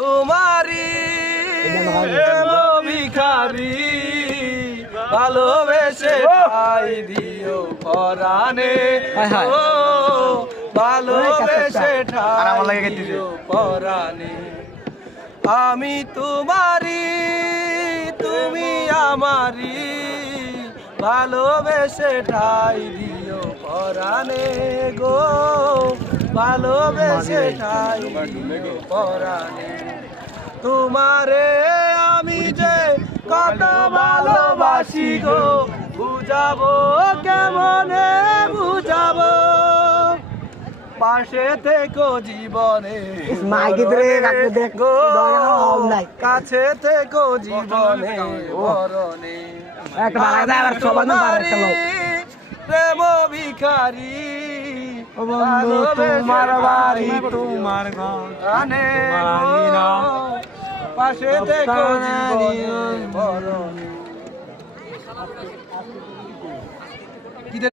তোমারি প্রেম ভিখারি ভালোবেসে ঠাই দিও পরাণে ও ভালোবেসে ঠাই দিও পরাণে আমি তোমারি তুমি আমারি ভালোবেসে ঠাই দিও পরাণে গো ভালোবেসে ঠাই দিও পরাণে তোমারে আমি যে কত ভালোবাসি গো বুঝাবো কেমনে বুঝাবো পাশে থেকো জীবনে গো কাছে থেকো জীবনে মরণে প্রেম ভিখারি তোমার বাড়ি তোমার ঘর পাশে থেকো জীবনে মরণে